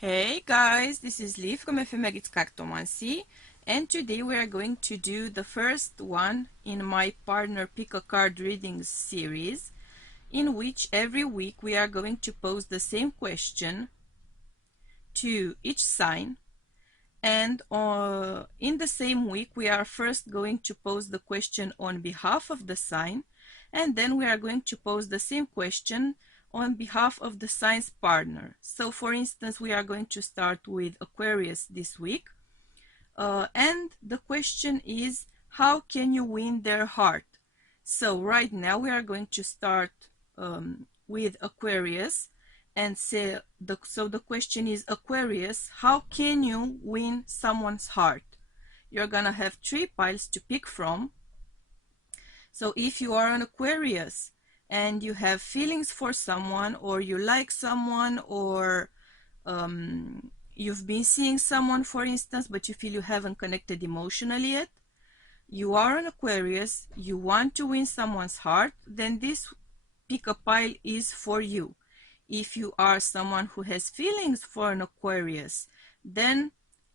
Hey guys, this is Liv from Ephemerate Cartomancy, and today we are going to do the first one in my partner pick a card readings series, in which every week we are going to pose the same question to each sign, and in the same week we are first going to pose the question on behalf of the sign, and then we are going to pose the same question on behalf of the sign's partner. So for instance, we are going to start with Aquarius this week, and the question is, how can you win their heart? So right now we are going to start with Aquarius, and say so the question is, Aquarius, how can you win someone's heart? You're gonna have 3 piles to pick from. So if you are an Aquarius and you have feelings for someone, or you like someone, or you've been seeing someone, for instance, but you feel you haven't connected emotionally yet, you are an Aquarius, you want to win someone's heart, then this pick a pile is for you. If you are someone who has feelings for an Aquarius, then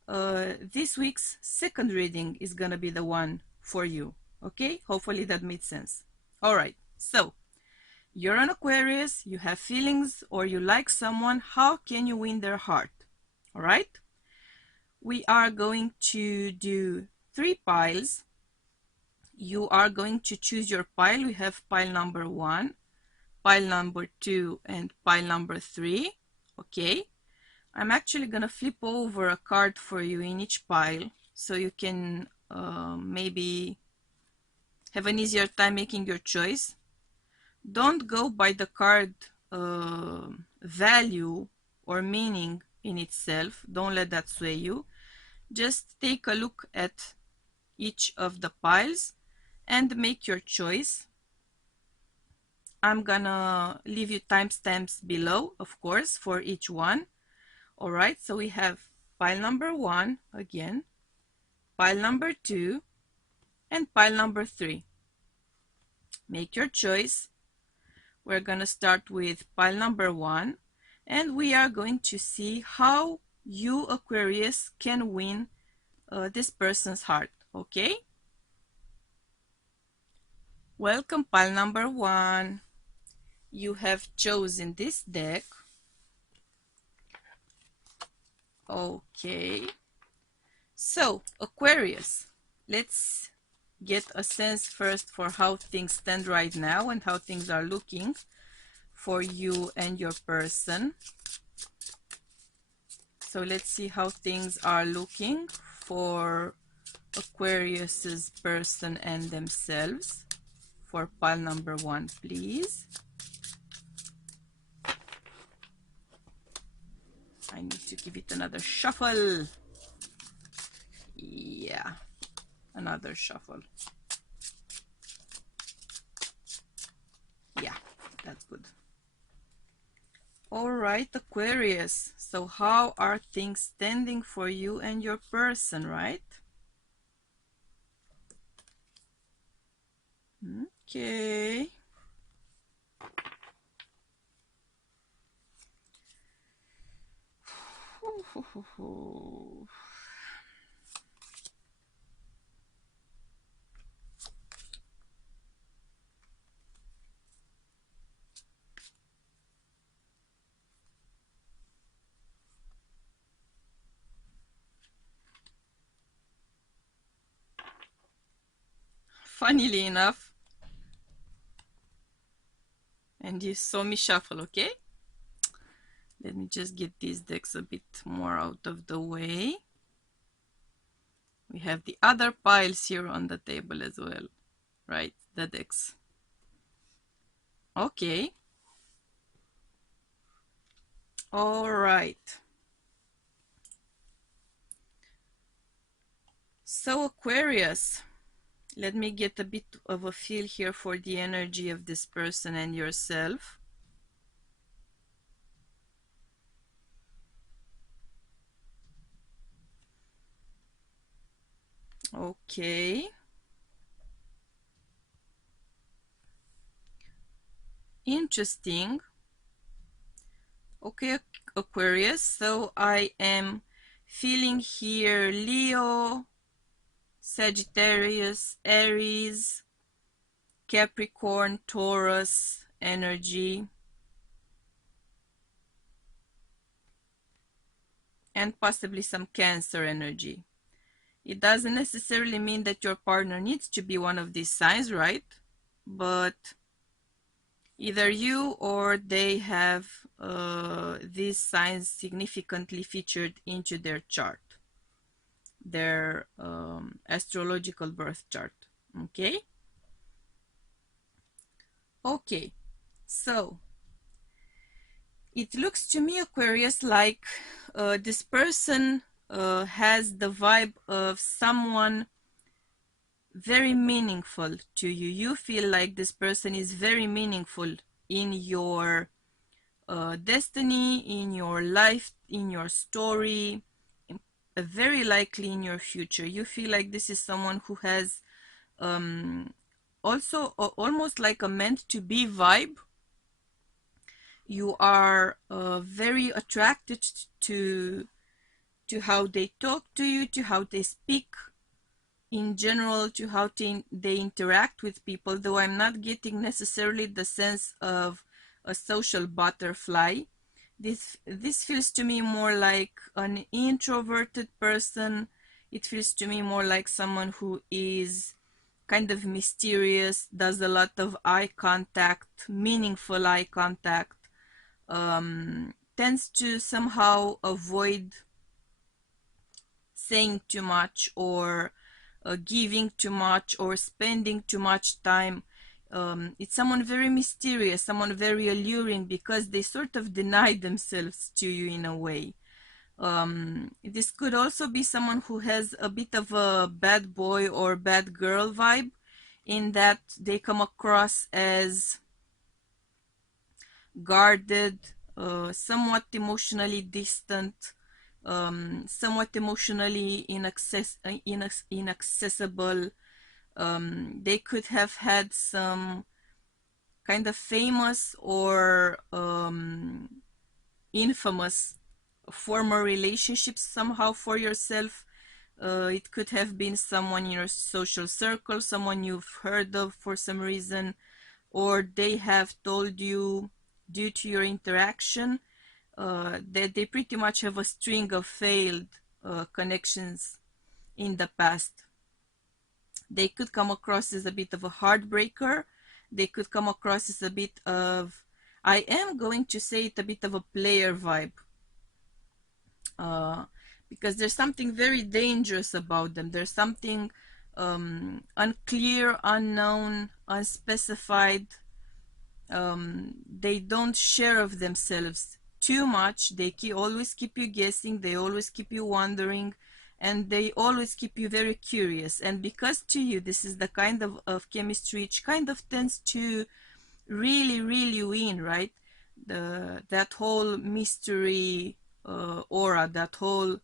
this week's second reading is gonna be the one for you. Okay, hopefully that made sense. All right, so you're an Aquarius, you have feelings, or you like someone. How can you win their heart? All right, we are going to do 3 piles. You are going to choose your pile. We have pile number 1, pile number 2, and pile number 3. Okay, I'm actually gonna flip over a card for you in each pile, so you can maybe have an easier time making your choice. Don't go by the card value or meaning in itself. Don't let that sway you. Just take a look at each of the piles and make your choice. I'm gonna leave you timestamps below, of course, for each one. All right, so we have pile number 1 again, pile number 2, and pile number 3. Make your choice. We're gonna start with pile number 1, and we are going to see how you, Aquarius, can win this person's heart. Okay, welcome, pile number 1. You have chosen this deck. Okay, so Aquarius, let's get a sense first for how things stand right now and how things are looking for you and your person. So let's see how things are looking for Aquarius's person and themselves. For pile number 1, please. I need to give it another shuffle. Yeah, another shuffle. Yeah, that's good. All right, Aquarius. So how are things standing for you and your person, right? Okay. Funnily enough, and you saw me shuffle, okay? Let me just get these decks a bit more out of the way. We have the other piles here on the table as well, right? The decks. Okay. All right. So Aquarius, let me get a bit of a feel here for the energy of this person and yourself. Okay. Interesting. Okay, Aquarius, so I am feeling here Leo, Sagittarius, Aries, Capricorn, Taurus energy, and possibly some Cancer energy. It doesn't necessarily mean that your partner needs to be one of these signs, right? But either you or they have these signs significantly featured into their chart, their astrological birth chart. Okay? Okay, so it looks to me, Aquarius, like this person has the vibe of someone very meaningful to you. You feel like this person is very meaningful in your destiny, in your life, in your story, very likely in your future. You feel like this is someone who has also almost like a meant to be vibe. You are very attracted to how they talk to you, to how they speak in general, to how they interact with people, though I'm not getting necessarily the sense of a social butterfly. This feels to me more like an introverted person. It feels to me more like someone who is kind of mysterious, does a lot of eye contact, meaningful eye contact, tends to somehow avoid saying too much or giving too much or spending too much time. It's someone very mysterious, someone very alluring, because they sort of deny themselves to you in a way. This could also be someone who has a bit of a bad boy or bad girl vibe, in that they come across as guarded, somewhat emotionally distant, somewhat emotionally inaccessible. They could have had some kind of famous or infamous former relationships somehow for yourself. It could have been someone in your social circle, someone you've heard of for some reason, or they have told you due to your interaction that they pretty much have a string of failed connections in the past. They could come across as a bit of a heartbreaker. They could come across as a bit of, I am going to say it, a bit of a player vibe. Because there's something very dangerous about them. There's something unclear, unknown, unspecified. They don't share of themselves too much. They always keep you guessing. They always keep you wondering, and they always keep you very curious. And because to you this is the kind of chemistry which kind of tends to really win, right? That whole mystery aura, that whole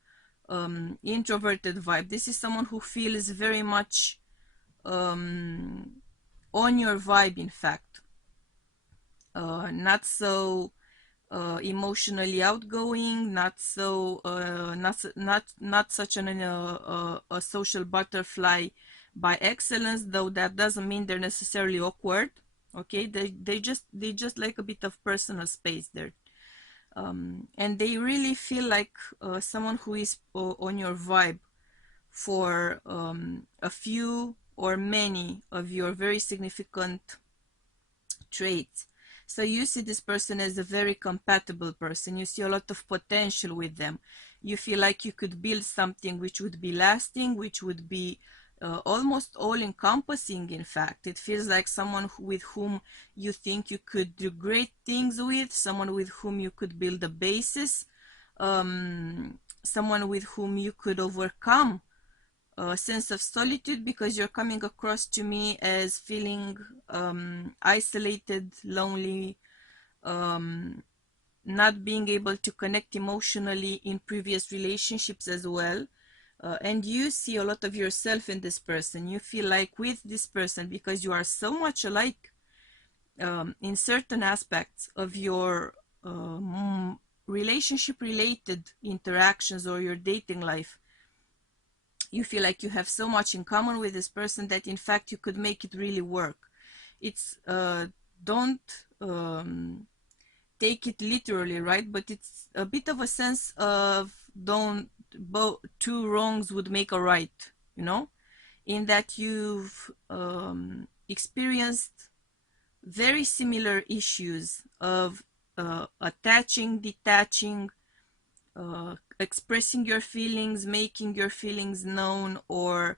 introverted vibe. This is someone who feels very much on your vibe, in fact. Not so emotionally outgoing, not so not such a social butterfly by excellence, though that doesn't mean they're necessarily awkward. Okay, they just like a bit of personal space there. And they really feel like someone who is on your vibe for a few or many of your very significant traits. So you see this person as a very compatible person. You see a lot of potential with them. You feel like you could build something which would be lasting, which would be almost all-encompassing, in fact. It feels like someone with whom you think you could do great things with, someone with whom you could build a basis, someone with whom you could overcome a sense of solitude, because you're coming across to me as feeling isolated, lonely, not being able to connect emotionally in previous relationships as well. And you see a lot of yourself in this person. You feel like with this person, because you are so much alike in certain aspects of your relationship related interactions or your dating life, you feel like you have so much in common with this person that in fact you could make it really work. It's don't take it literally, right? But it's a bit of a sense of don't two wrongs would make a right, you know, in that you've experienced very similar issues of attaching, detaching, expressing your feelings, making your feelings known, or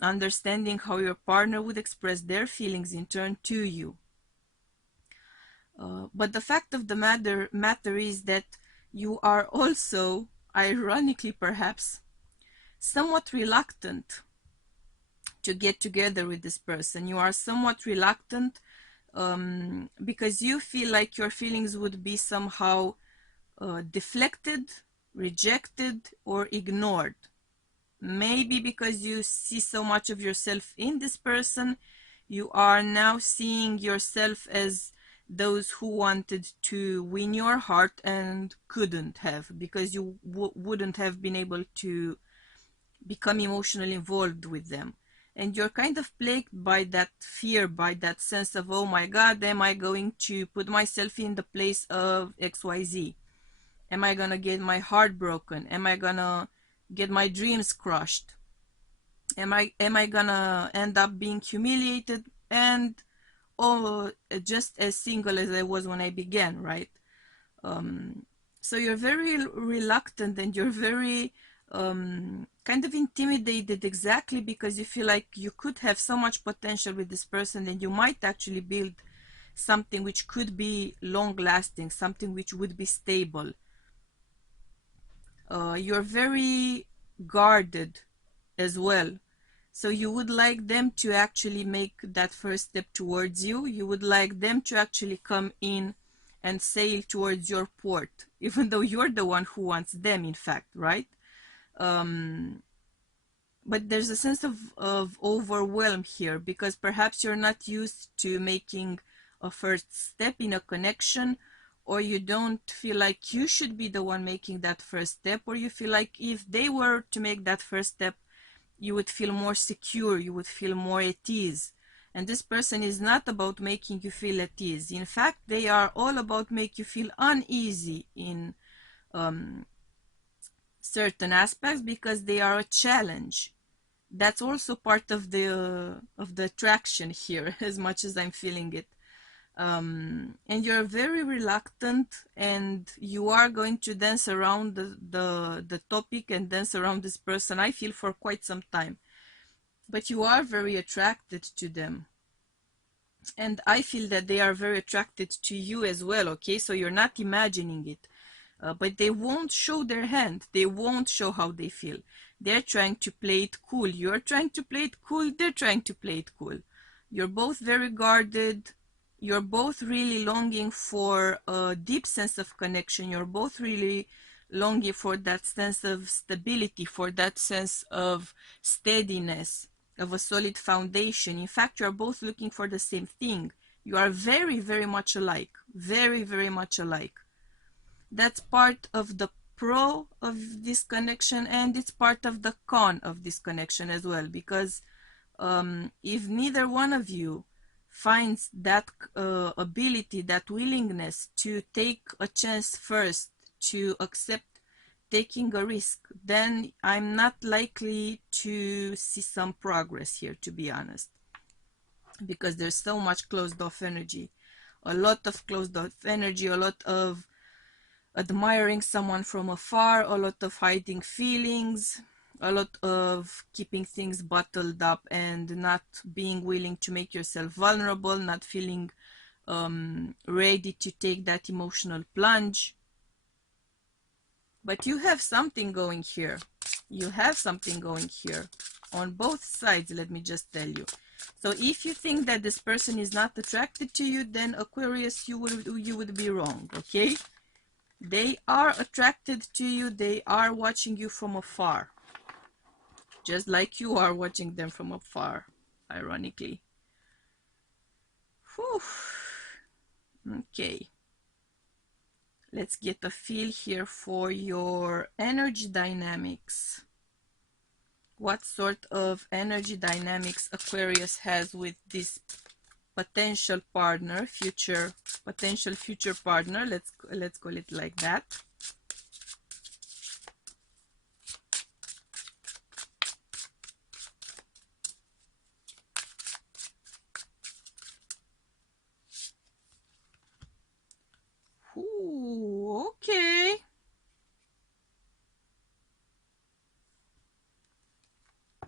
understanding how your partner would express their feelings in turn to you. But the fact of the matter is that you are also, ironically perhaps, somewhat reluctant to get together with this person. You are somewhat reluctant because you feel like your feelings would be somehow deflected, rejected, or ignored. Maybe because you see so much of yourself in this person, you are now seeing yourself as those who wanted to win your heart and couldn't have, because you wouldn't have been able to become emotionally involved with them. And you're kind of plagued by that fear, by that sense of, oh my God, am I going to put myself in the place of XYZ? Am I gonna get my heart broken? Am I gonna get my dreams crushed? Am I gonna end up being humiliated and just as single as I was when I began, right? So you're very reluctant and you're very kind of intimidated, exactly because you feel like you could have so much potential with this person and you might actually build something which could be long lasting, something which would be stable. You're very guarded as well. So you would like them to actually make that first step towards you. You would like them to actually come in and sail towards your port, even though you're the one who wants them, in fact, right? But there's a sense of overwhelm here because perhaps you're not used to making a first step in a connection, or you don't feel like you should be the one making that first step, or you feel like if they were to make that first step, you would feel more secure, you would feel more at ease. And this person is not about making you feel at ease. In fact, they are all about make you feel uneasy in certain aspects because they are a challenge. That's also part of the attraction here, as much as I'm feeling it. And you're very reluctant, and you are going to dance around the topic and dance around this person, I feel, for quite some time. But you are very attracted to them. And I feel that they are very attracted to you as well, okay? So you're not imagining it. But they won't show their hand. They won't show how they feel. They're trying to play it cool. You're trying to play it cool. They're trying to play it cool. You're both very guarded. You're both really longing for a deep sense of connection. You're both really longing for that sense of stability, for that sense of steadiness, of a solid foundation. In fact, you're both looking for the same thing. You are very, very much alike. Very, very much alike. That's part of the pro of this connection, and it's part of the con of this connection as well, because if neither one of you finds that ability, that willingness to take a chance first, to accept taking a risk, then I'm not likely to see some progress here, to be honest, because there's so much closed off energy, a lot of closed off energy, a lot of admiring someone from afar, a lot of hiding feelings, a lot of keeping things bottled up and not being willing to make yourself vulnerable, not feeling ready to take that emotional plunge. But you have something going here. You have something going here on both sides, let me just tell you. So if you think that this person is not attracted to you, then Aquarius, you would be wrong, okay? They are attracted to you. They are watching you from afar, just like you are watching them from afar, ironically. Whew. Okay. Let's get a feel here for your energy dynamics. What sort of energy dynamics Aquarius has with this potential partner, potential future partner, let's call it like that. Ooh, okay.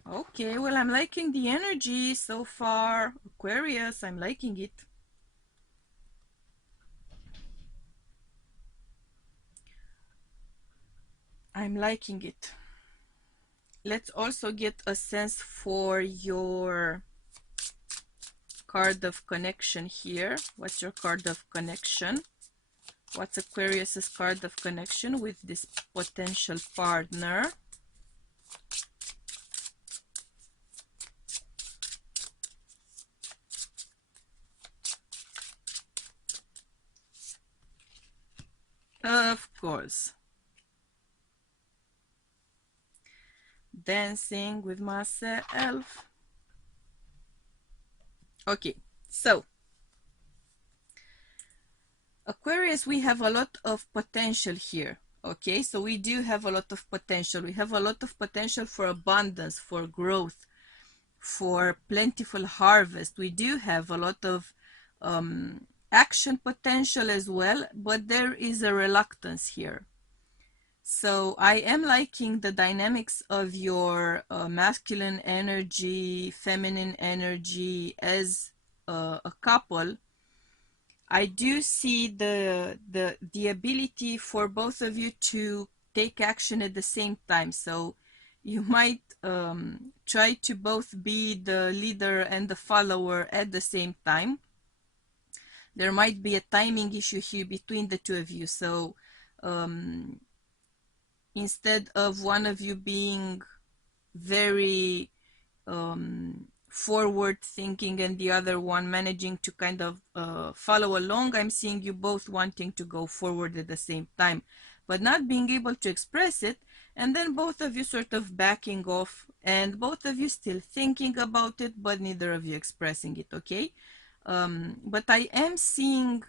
Okay, well, I'm liking the energy so far. Aquarius, I'm liking it. I'm liking it. Let's also get a sense for your card of connection here. What's your card of connection? What's Aquarius's card of connection with this potential partner? Of course. Dancing with myself. Okay, so Aquarius, we have a lot of potential here. Okay, so we do have a lot of potential. We have a lot of potential for abundance, for growth, for plentiful harvest. We do have a lot of action potential as well, but there is a reluctance here. So I am liking the dynamics of your masculine energy, feminine energy as a couple. I do see the ability for both of you to take action at the same time. So you might try to both be the leader and the follower at the same time. There might be a timing issue here between the two of you. So instead of one of you being very forward thinking and the other one managing to kind of follow along, I'm seeing you both wanting to go forward at the same time, but not being able to express it, and then both of you sort of backing off, and both of you still thinking about it, but neither of you expressing it, okay? But I am seeing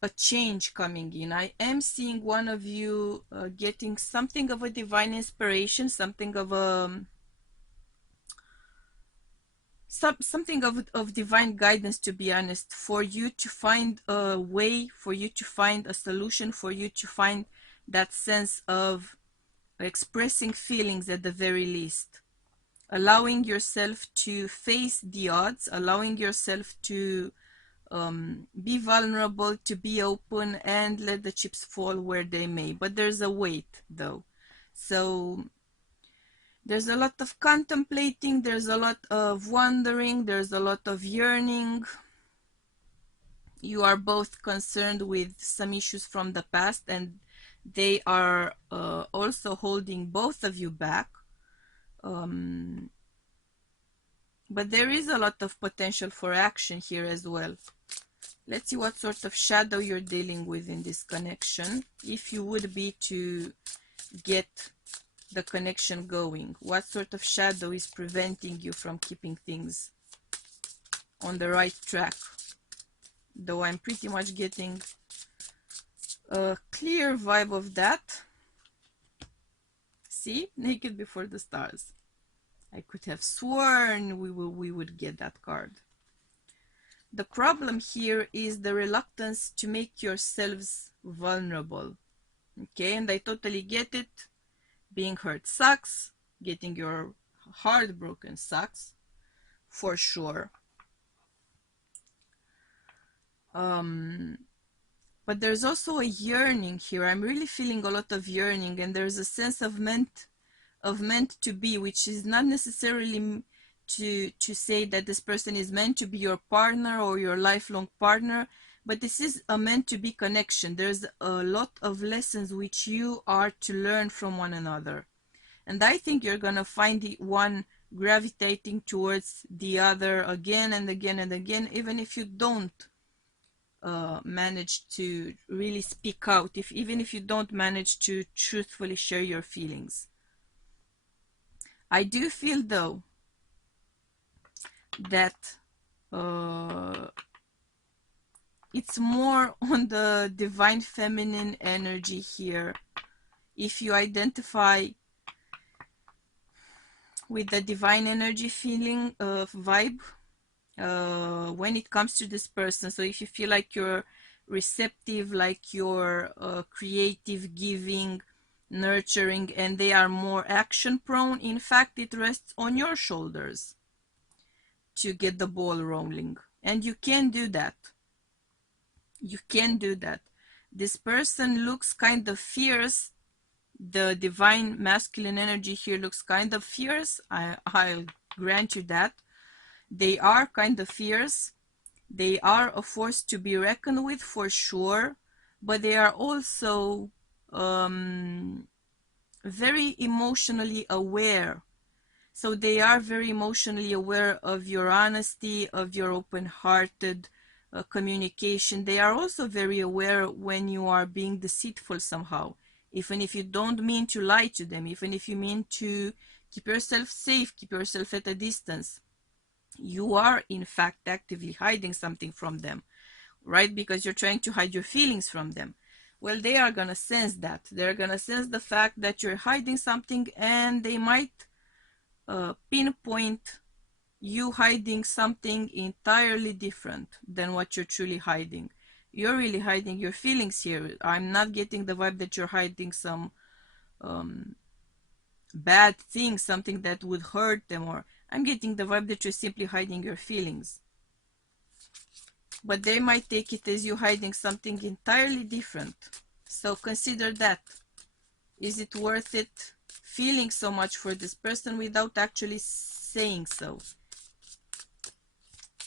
a change coming in. I am seeing one of you getting something of a divine inspiration, something of a something of divine guidance, to be honest, for you to find a way, for you to find a solution, for you to find that sense of expressing feelings at the very least, allowing yourself to face the odds, allowing yourself to be vulnerable, to be open, and let the chips fall where they may. But there's a weight, though. So there's a lot of contemplating, there's a lot of wondering, there's a lot of yearning. You are both concerned with some issues from the past, and they are also holding both of you back. But there is a lot of potential for action here as well. Let's see what sort of shadow you're dealing with in this connection, if you would be to get the connection going. What sort of shadow is preventing you from keeping things on the right track? Though I'm pretty much getting a clear vibe of that. See? Naked before the stars. I could have sworn we would get that card. The problem here is the reluctance to make yourselves vulnerable. Okay, and I totally get it. Being hurt sucks. Getting your heart broken sucks, for sure. But there's also a yearning here. I'm really feeling a lot of yearning, and there's a sense of meant to be, which is not necessarily to say that this person is meant to be your partner or your lifelong partner, but this is a meant to be connection. There's a lot of lessons which you are to learn from one another, and I think you're gonna find the one gravitating towards the other again and again and again, even if you don't manage to really speak out, even if you don't manage to truthfully share your feelings. I do feel though that it's more on the divine feminine energy here. If you identify with the divine energy feeling vibe when it comes to this person, so if you feel like you're receptive, like you're creative, giving, nurturing, and they are more action prone, in fact it rests on your shoulders to get the ball rolling. And you can do that. You can do that. This person looks kind of fierce. The divine masculine energy here looks kind of fierce. I'll grant you that. They are kind of fierce. They are a force to be reckoned with for sure, but they are also very emotionally aware. So they are very emotionally aware of your honesty, of your open-hearted communication. They are also very aware when you are being deceitful somehow, even if you don't mean to lie to them, even if you mean to keep yourself safe, keep yourself at a distance. You are in fact actively hiding something from them, right? Because you're trying to hide your feelings from them. Well, they are gonna sense that. They're gonna sense the fact that you're hiding something, and they might pinpoint you hiding something entirely different than what you're truly hiding. You're really hiding your feelings here. I'm not getting the vibe that you're hiding some bad thing, something that would hurt them, or I'm getting the vibe that you're simply hiding your feelings. But they might take it as you hiding something entirely different. So consider that. Is it worth it feeling so much for this person without actually saying so?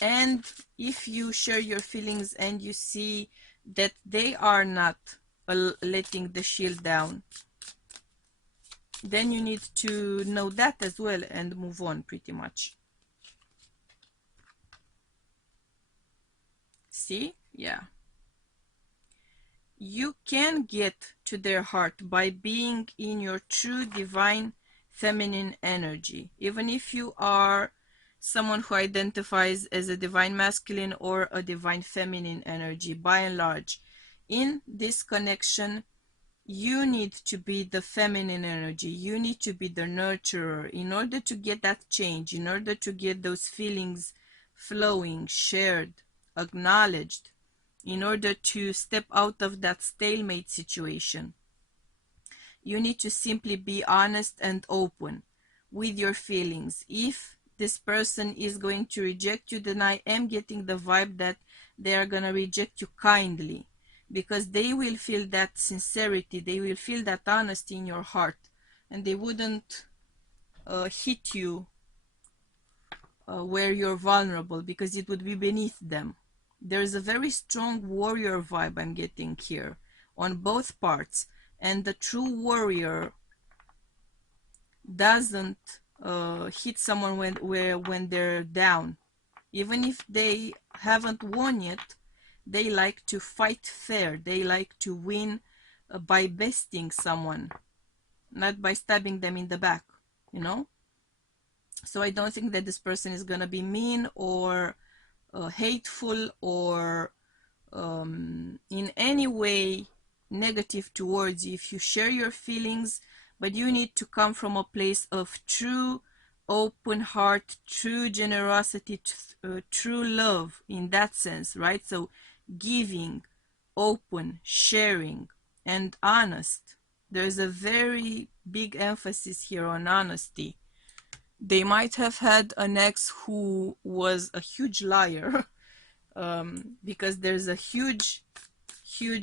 And if you share your feelings and you see that they are not letting the shield down, then you need to know that as well and move on pretty much. See? Yeah. You can get to their heart by being in your true divine feminine energy. Even if you are someone who identifies as a divine masculine or a divine feminine energy, by and large, in this connection, you need to be the feminine energy. You need to be the nurturer in order to get that change, in order to get those feelings flowing, shared, acknowledged, in order to step out of that stalemate situation. You need to simply be honest and open with your feelings. If this person is going to reject you, then I am getting the vibe that they are going to reject you kindly, because they will feel that sincerity, they will feel that honesty in your heart, and they wouldn't hit you where you're vulnerable, because it would be beneath them. There's a very strong warrior vibe I'm getting here on both parts, and the true warrior doesn't hit someone when they're down. Even if they haven't won yet, they like to fight fair. They like to win by besting someone, not by stabbing them in the back, you know? So I don't think that this person is gonna be mean or hateful or in any way negative towards you if you share your feelings, but you need to come from a place of true open heart, true generosity, true love in that sense, right? So giving, open, sharing, and honest. There's a very big emphasis here on honesty. They might have had an ex who was a huge liar because there's a huge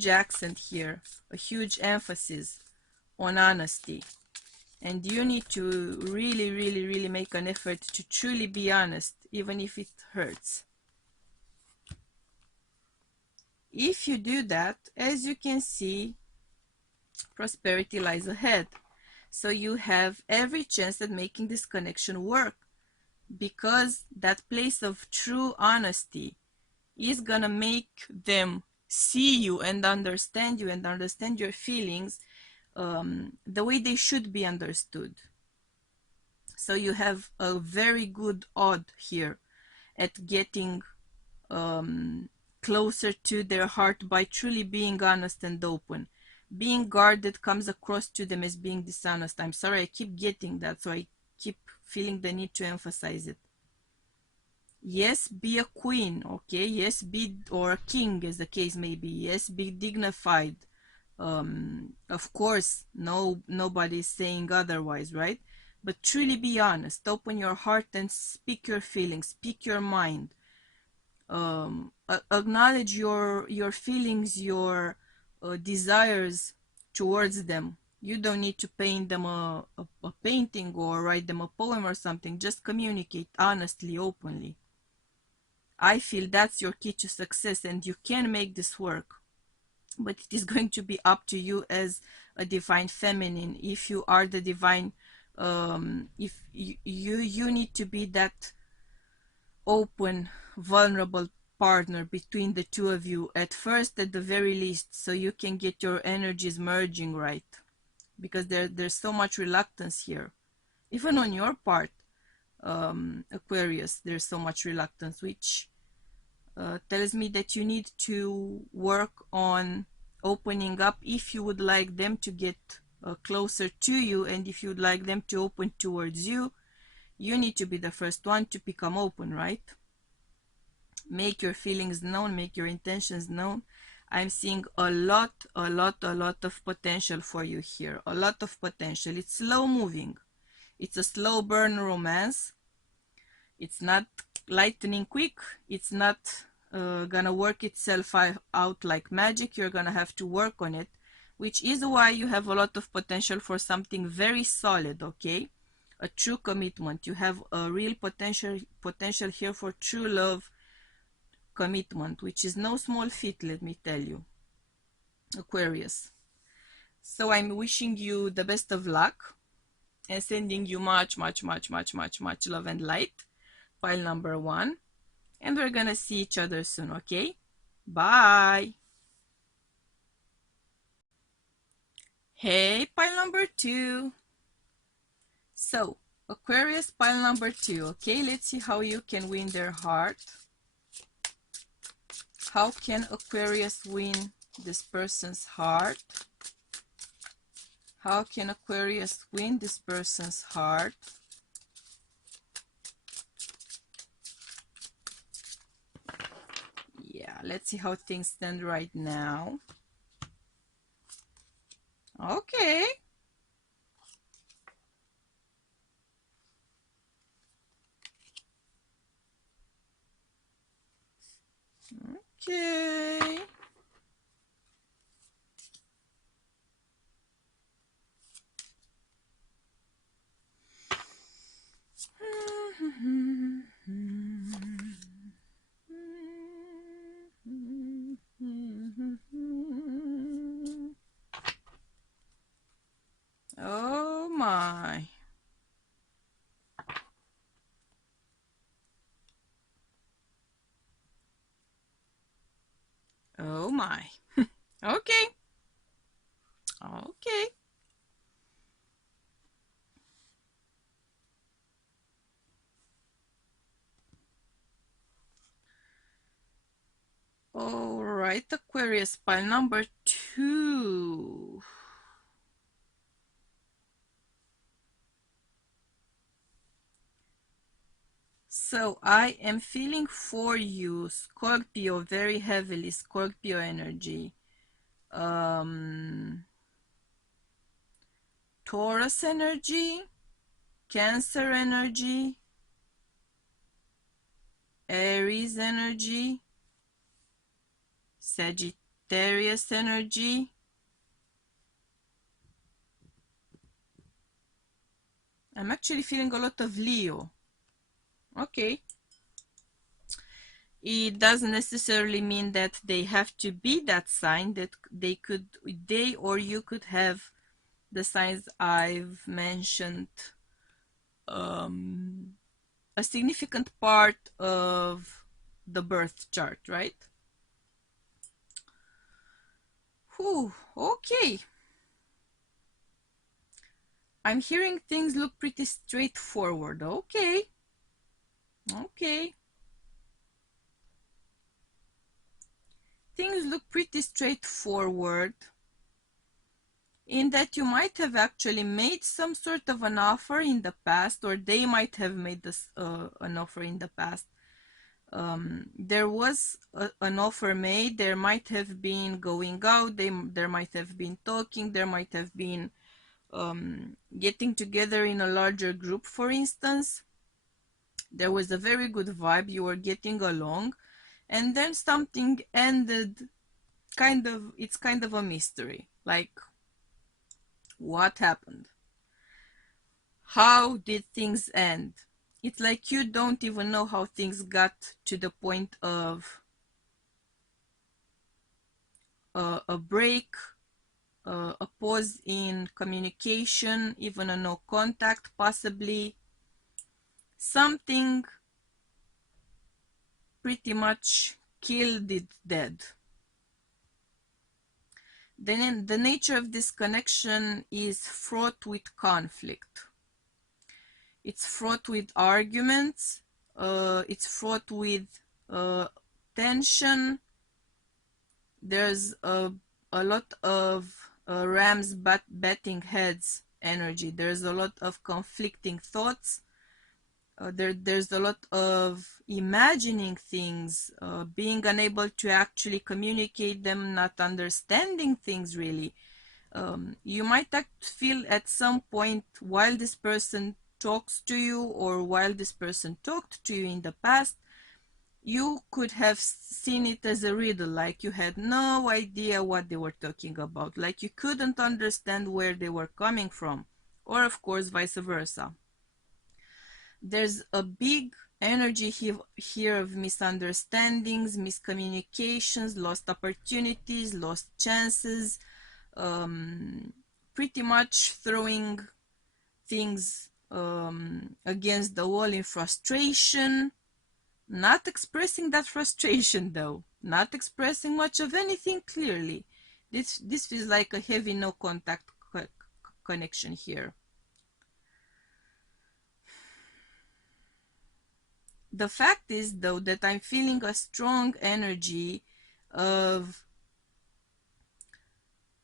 accent here, a huge emphasis on honesty. And you need to really make an effort to truly be honest, even if it hurts. If you do that, as you can see, prosperity lies ahead. So you have every chance at making this connection work, because that place of true honesty is gonna make them see you and understand your feelings the way they should be understood. So you have a very good odd here at getting closer to their heart by truly being honest and open. Being guarded comes across to them as being dishonest. I'm sorry, I keep getting that, so I keep feeling the need to emphasize it. Yes, be a queen, okay? Yes, be, or a king as the case may be. Yes, be dignified. Of course, nobody is saying otherwise, right? But truly be honest. Open your heart and speak your feelings, speak your mind. Acknowledge your feelings, your desires towards them. You don't need to paint them a painting or write them a poem or something. Just communicate honestly, openly. I feel that's your key to success, and you can make this work. But it is going to be up to you as a divine feminine. If you are the divine, if you need to be that open, vulnerable partner between the two of you at first, at the very least, so you can get your energies merging right, because there's so much reluctance here, even on your part, Aquarius. There's so much reluctance, which tells me that you need to work on opening up if you would like them to get closer to you, and if you would like them to open towards you. You need to be the first one to become open, right? Make your feelings known, make your intentions known. I'm seeing a lot of potential for you here. A lot of potential. It's slow moving. It's a slow burn romance. It's not lightning quick. It's not gonna work itself out like magic. You're gonna have to work on it, which is why you have a lot of potential for something very solid, okay? A true commitment. You have a real potential here for true love, commitment, which is no small feat, let me tell you, Aquarius. So I'm wishing you the best of luck and sending you much love and light, pile number 1. And we're gonna see each other soon, okay? Bye. Hey, pile number 2. So, Aquarius, pile number 2, okay? Let's see how you can win their heart. How can Aquarius win this person's heart? How can Aquarius win this person's heart? Yeah, let's see how things stand right now. Okay. Okay. Oh my. Oh my. Okay. Okay. All right, Aquarius, pile number 2. So I am feeling for you, Scorpio, very heavily, Scorpio energy. Taurus energy, Cancer energy, Aries energy, Sagittarius energy. I'm actually feeling a lot of Leo. Okay. It doesn't necessarily mean that they have to be that sign. That they or you could have the signs I've mentioned. A significant part of the birth chart, right? Whew, okay. I'm hearing things look pretty straightforward. Okay. Okay. Things look pretty straightforward in that you might have actually made some sort of an offer in the past, or they might have made this an offer in the past. There was an offer made. There might have been going out. There might have been talking. There might have been getting together in a larger group, for instance. There was a very good vibe. You were getting along, and then something ended. It's kind of a mystery. Like, what happened? How did things end? It's like you don't even know how things got to the point of a break, a pause in communication, even a no contact, possibly. Something pretty much killed it dead. Then the nature of this connection is fraught with conflict. It's fraught with arguments. It's fraught with tension. There's a lot of rams batting heads energy. There's a lot of conflicting thoughts. There's a lot of imagining things, being unable to actually communicate them, not understanding things really. You might feel at some point while this person talks to you, or while this person talked to you in the past, you could have seen it as a riddle, like you had no idea what they were talking about, like you couldn't understand where they were coming from, or of course vice versa. There's a big energy here of misunderstandings, miscommunications, lost opportunities, lost chances, pretty much throwing things against the wall in frustration, not expressing that frustration though, not expressing much of anything clearly. This feels like a heavy no contact connection here. The fact is though that I'm feeling a strong energy of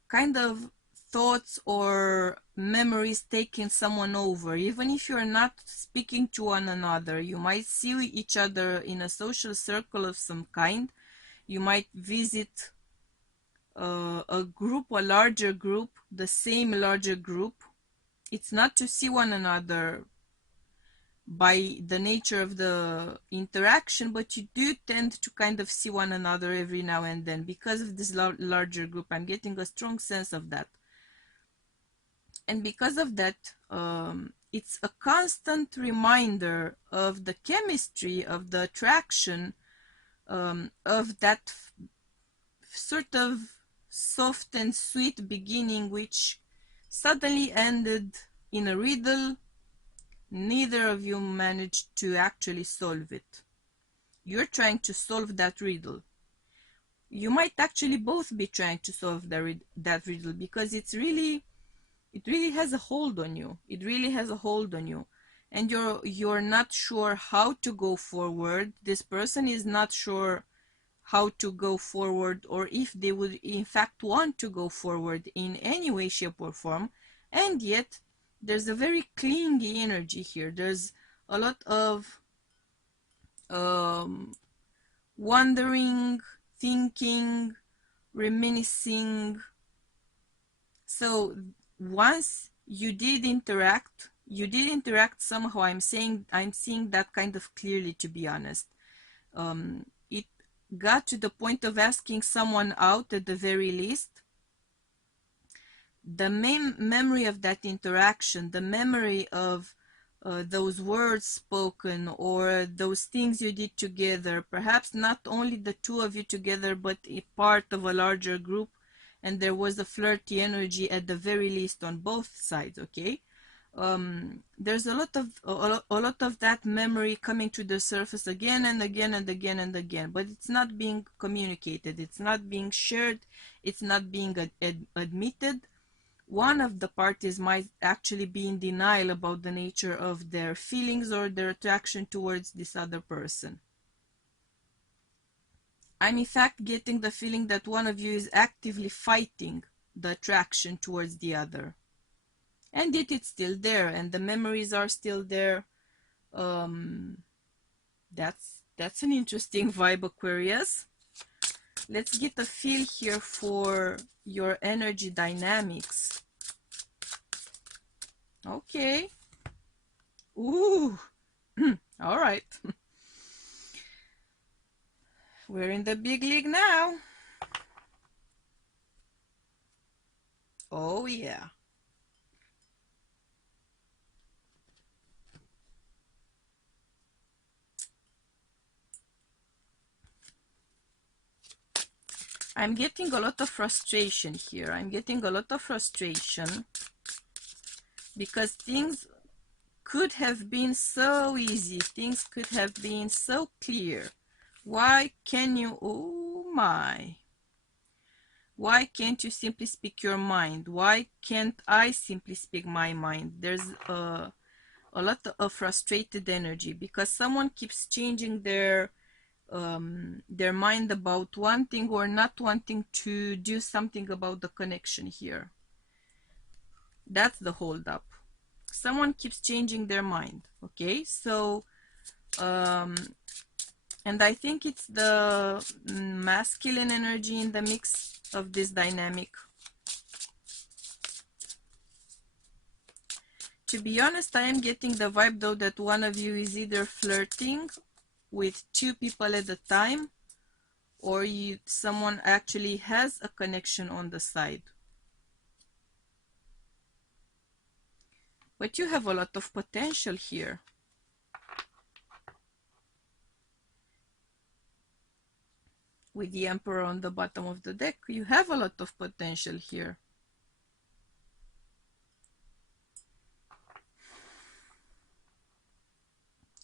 kind of thoughts or memories taking someone over. Even if you're not speaking to one another, you might see each other in a social circle of some kind. You might visit a group, a larger group, the same larger group. It's not to see one another by the nature of the interaction, but you do tend to kind of see one another every now and then because of this larger group. I'm getting a strong sense of that. And because of that, it's a constant reminder of the chemistry, of the attraction, of that sort of soft and sweet beginning, which suddenly ended in a riddle. Neither of you managed to actually solve it. You're trying to solve that riddle. You might actually both be trying to solve that riddle, because it really has a hold on you. It really has a hold on you. And you're not sure how to go forward. This person is not sure how to go forward, or if they would in fact want to go forward in any way, shape, or form. And yet there's a very clingy energy here. There's a lot of wondering, thinking, reminiscing. So once you did interact somehow. I'm seeing that kind of clearly, to be honest. It got to the point of asking someone out at the very least. The main memory of that interaction, the memory of those words spoken, or those things you did together, perhaps not only the two of you together, but a part of a larger group, and there was a flirty energy at the very least on both sides, okay? there's a lot of that memory coming to the surface again and again and again and again, but it's not being communicated, it's not being shared, it's not being admitted. One of the parties might actually be in denial about the nature of their feelings or their attraction towards this other person. I'm in fact getting the feeling that one of you is actively fighting the attraction towards the other. And yet it's still there, and the memories are still there. That's an interesting vibe, Aquarius. Let's get a feel here for your energy dynamics. Okay. Ooh. All right. We're in the big league now. Oh, yeah. I'm getting a lot of frustration here. I'm getting a lot of frustration because things could have been so easy. Things could have been so clear. Why can you, oh my. Why can't you simply speak your mind? Why can't I simply speak my mind? There's a lot of frustrated energy because someone keeps changing their mind about wanting or not wanting to do something about the connection here. That's the hold up. Someone keeps changing their mind. Okay, so and I think it's the masculine energy in the mix of this dynamic. To be honest, I am getting the vibe though that one of you is either flirting with two people at a time, or someone actually has a connection on the side. But you have a lot of potential here. With the Emperor on the bottom of the deck, you have a lot of potential here.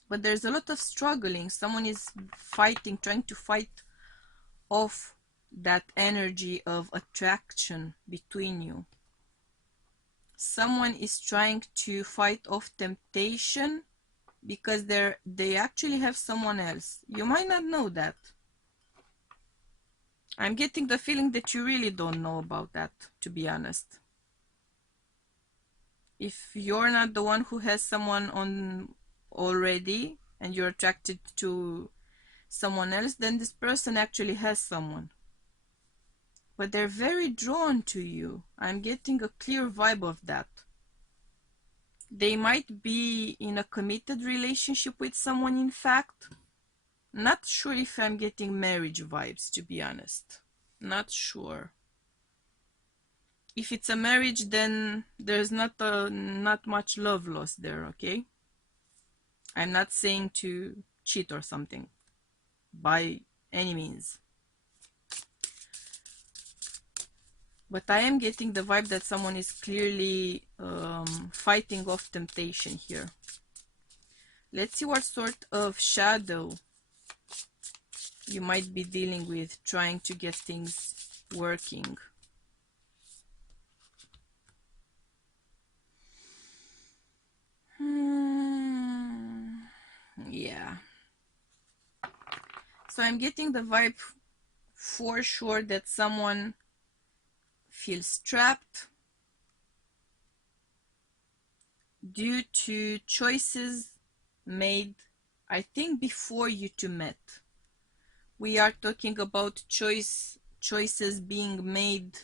But there's a lot of struggling. Someone is fighting, trying to fight off that energy of attraction between you. Someone is trying to fight off temptation because they actually have someone else. You might not know that. I'm getting the feeling that you really don't know about that, to be honest. If you're not the one who has someone on already and you're attracted to someone else, then this person actually has someone. But they're very drawn to you. I'm getting a clear vibe of that. They might be in a committed relationship with someone, in fact. Not sure if I'm getting marriage vibes, to be honest. Not sure. If it's a marriage, then there's not much love lost there, okay? I'm not saying to cheat or something, by any means. But I am getting the vibe that someone is clearly fighting off temptation here. Let's see what sort of shadow you might be dealing with, trying to get things working. Yeah. So I'm getting the vibe for sure that someone feels trapped due to choices made, I think, before you two met. We are talking about choices being made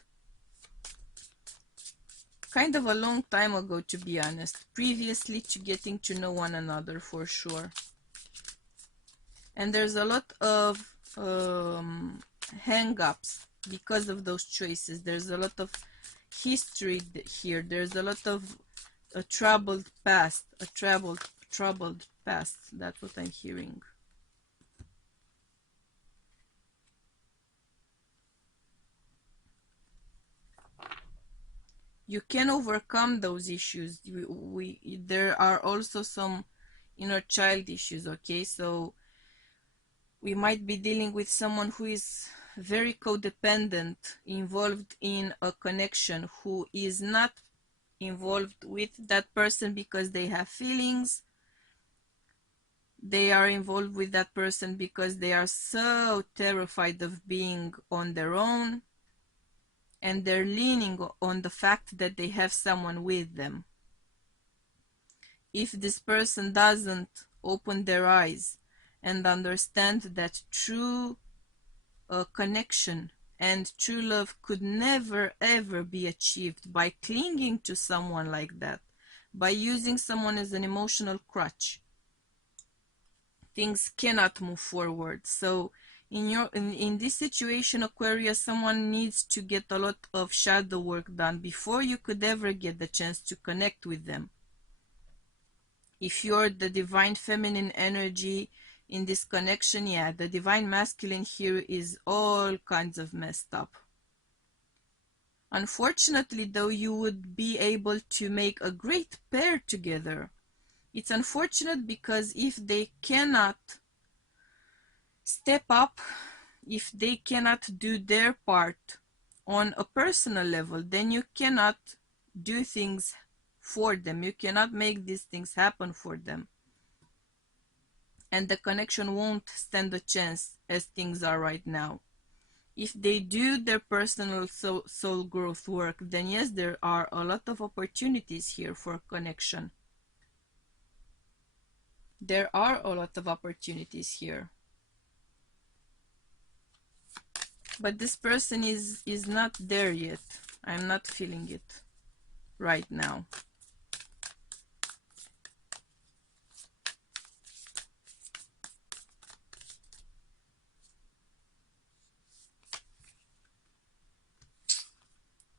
kind of a long time ago, to be honest, previously to getting to know one another, for sure. And there's a lot of hang-ups because of those choices. There's a lot of history here. There's a lot of a troubled past, troubled past. That's what I'm hearing. You can overcome those issues. There are also some inner child issues, okay? So we might be dealing with someone who is very codependent, involved in a connection, who is not involved with that person because they have feelings. They are involved with that person because they are so terrified of being on their own, and they're leaning on the fact that they have someone with them. If this person doesn't open their eyes and understand that true connection and true love could never ever be achieved by clinging to someone like that, by using someone as an emotional crutch, things cannot move forward. So in this situation, Aquarius, someone needs to get a lot of shadow work done before you could ever get the chance to connect with them. If you're the divine feminine energy in this connection, yeah, the divine masculine here is all kinds of messed up. Unfortunately, though, you would be able to make a great pair together. It's unfortunate because if they cannot step up, if they cannot do their part on a personal level, then you cannot do things for them. You cannot make these things happen for them. And the connection won't stand a chance as things are right now. If they do their personal soul growth work, then yes, there are a lot of opportunities here for connection. There are a lot of opportunities here. But this person is not there yet. I'm not feeling it right now.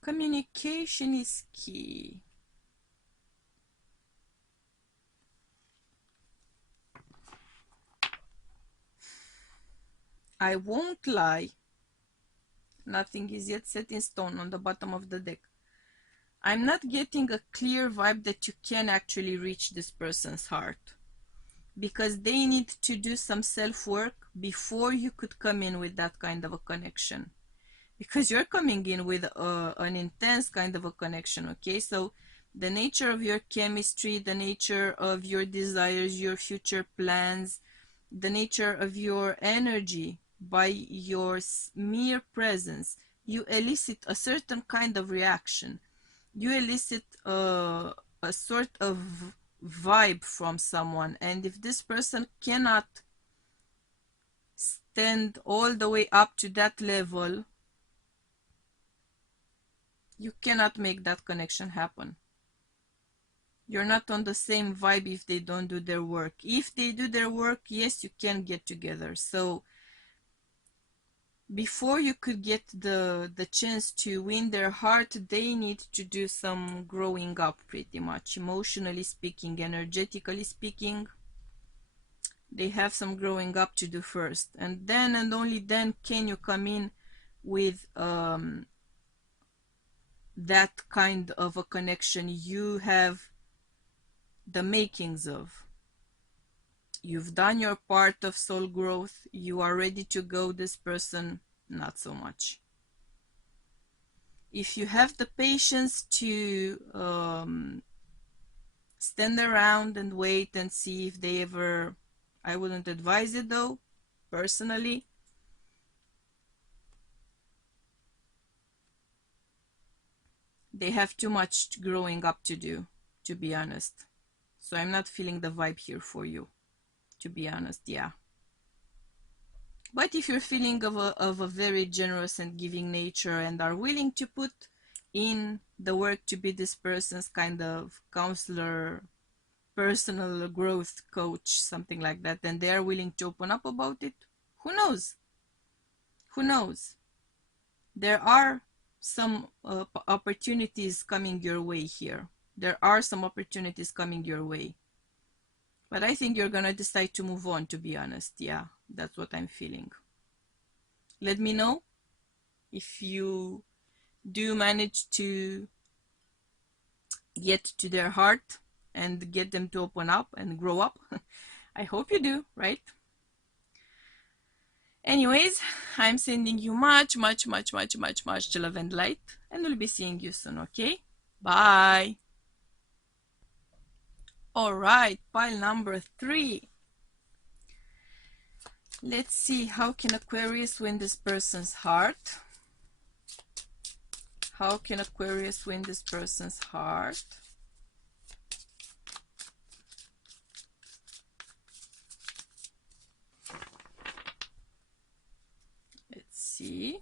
Communication is key. I won't lie. Nothing is yet set in stone on the bottom of the deck. I'm not getting a clear vibe that you can actually reach this person's heart, because they need to do some self-work before you could come in with that kind of a connection, because you're coming in with an intense kind of a connection, okay? So the nature of your chemistry, the nature of your desires, your future plans, the nature of your energy, by your mere presence, you elicit a certain kind of reaction. You elicit a sort of vibe from someone, and if this person cannot stand all the way up to that level, you cannot make that connection happen. You're not on the same vibe if they don't do their work. If they do their work, yes, you can get together. So before you could get the chance to win their heart, they need to do some growing up, pretty much, emotionally speaking, energetically speaking. They have some growing up to do first, and then and only then can you come in with that kind of a connection you have the makings of. You've done your part of soul growth, you are ready to go. This person, not so much. If you have the patience to stand around and wait and see if they ever, I wouldn't advise it though, personally. They have too much growing up to do, to be honest. So I'm not feeling the vibe here for you, to be honest, yeah. But if you're feeling of a very generous and giving nature and are willing to put in the work to be this person's kind of counselor, personal growth coach, something like that, and they are willing to open up about it, who knows? Who knows? There are some opportunities coming your way here. There are some opportunities coming your way. But I think you're gonna decide to move on, to be honest. Yeah, that's what I'm feeling. Let me know if you do manage to get to their heart and get them to open up and grow up. I hope you do, right? Anyways, I'm sending you much love and light, and we'll be seeing you soon, okay? Bye. All right, pile number 3. Let's see, how can Aquarius win this person's heart? How can Aquarius win this person's heart? Let's see.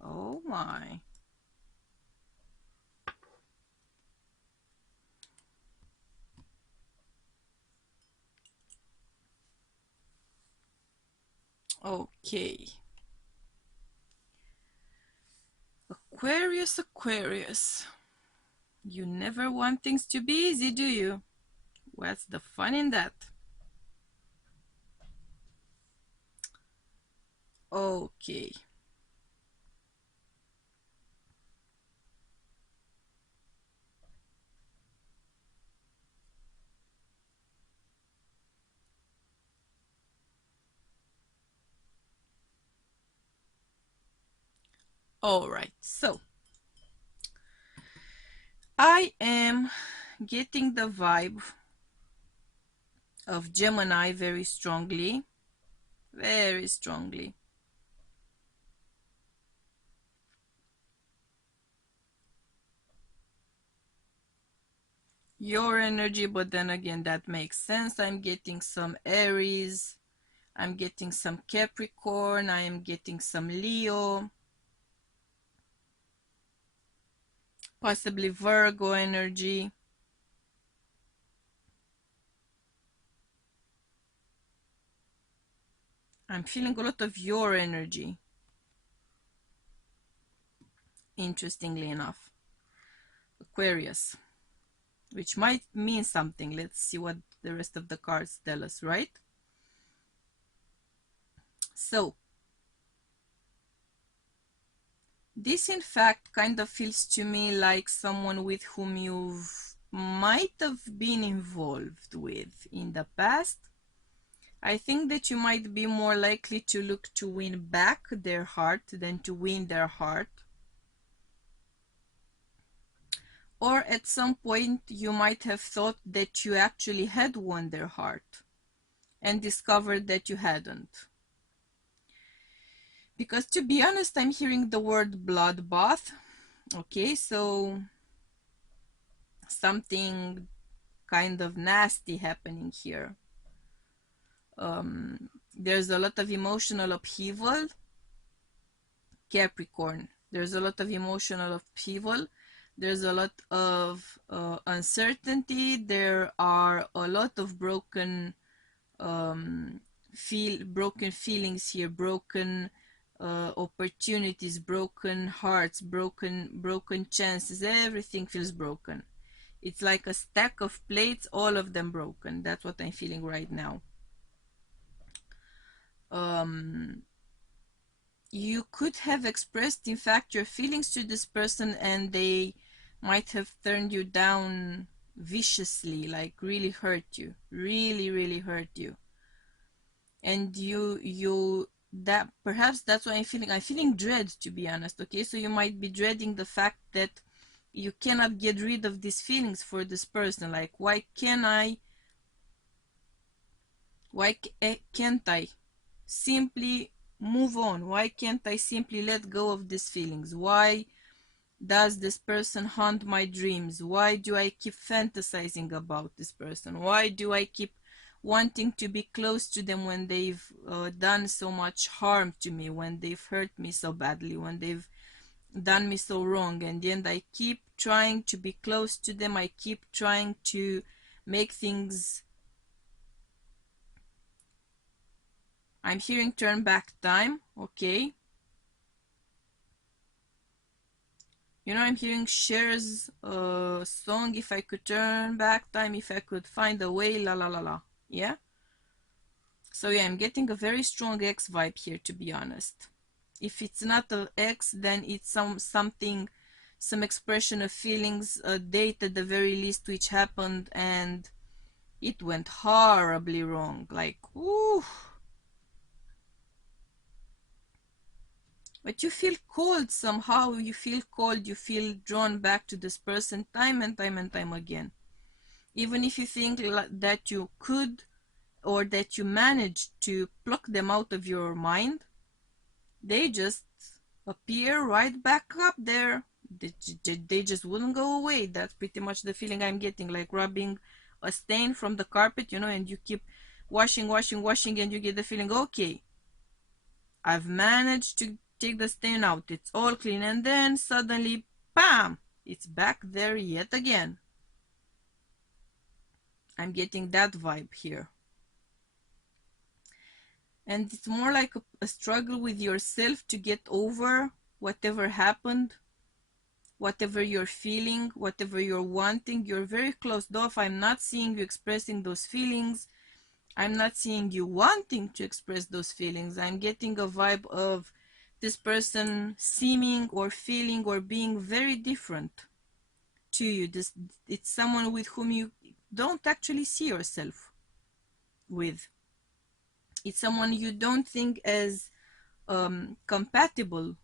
Oh my. Okay. Aquarius, Aquarius. You never want things to be easy, do you? What's the fun in that? Okay. All right, so I am getting the vibe of Gemini very strongly, very strongly. Your energy, but then again, that makes sense. I'm getting some Aries, I'm getting some Capricorn, I am getting some Leo, possibly Virgo energy. I'm feeling a lot of your energy, interestingly enough. Aquarius, which might mean something. Let's see what the rest of the cards tell us, right? So, this in fact kind of feels to me like someone with whom you might have been involved with in the past. I think that you might be more likely to look to win back their heart than to win their heart. Or at some point you might have thought that you actually had won their heart and discovered that you hadn't. Because to be honest, I'm hearing the word bloodbath. Okay, so something kind of nasty happening here. There's a lot of emotional upheaval. Capricorn, there's a lot of emotional upheaval. There's a lot of uncertainty. There are a lot of broken feelings here, broken opportunities, broken hearts, broken chances. Everything feels broken. It's like a stack of plates, all of them broken. That's what I'm feeling right now. You could have expressed, in fact, your feelings to this person, and they might have turned you down viciously, like really hurt you, really hurt you. And that perhaps that's what I'm feeling dread, to be honest. Okay, so you might be dreading the fact that you cannot get rid of these feelings for this person. Like, why can't I simply move on? Why can't I simply let go of these feelings? Why does this person haunt my dreams? Why do I keep fantasizing about this person? Why do I keep wanting to be close to them when they've done so much harm to me, when they've hurt me so badly, when they've done me so wrong? And then I keep trying to be close to them. I keep trying to make things. I'm hearing turn back time. Okay. You know, I'm hearing Cher's song, if I could turn back time, if I could find a way, la la la la. Yeah? So yeah, I'm getting a very strong X vibe here, to be honest. If it's not an X, then it's something, some expression of feelings, a date at the very least, which happened and it went horribly wrong. Like, ooh. But you feel cold somehow, you feel cold, you feel drawn back to this person time and time and time again. Even if you think that you could or that you managed to pluck them out of your mind, they just appear right back up there. They just wouldn't go away. That's pretty much the feeling I'm getting, like rubbing a stain from the carpet, you know, and you keep washing, and you get the feeling, okay, I've managed to take the stain out, it's all clean, and then suddenly, bam, it's back there yet again. I'm getting that vibe here. And it's more like a struggle with yourself to get over whatever happened, whatever you're feeling, whatever you're wanting. You're very closed off. I'm not seeing you expressing those feelings. I'm not seeing you wanting to express those feelings. I'm getting a vibe of this person seeming or feeling or being very different to you. It's someone with whom you don't actually see yourself with. It's someone you don't think as compatible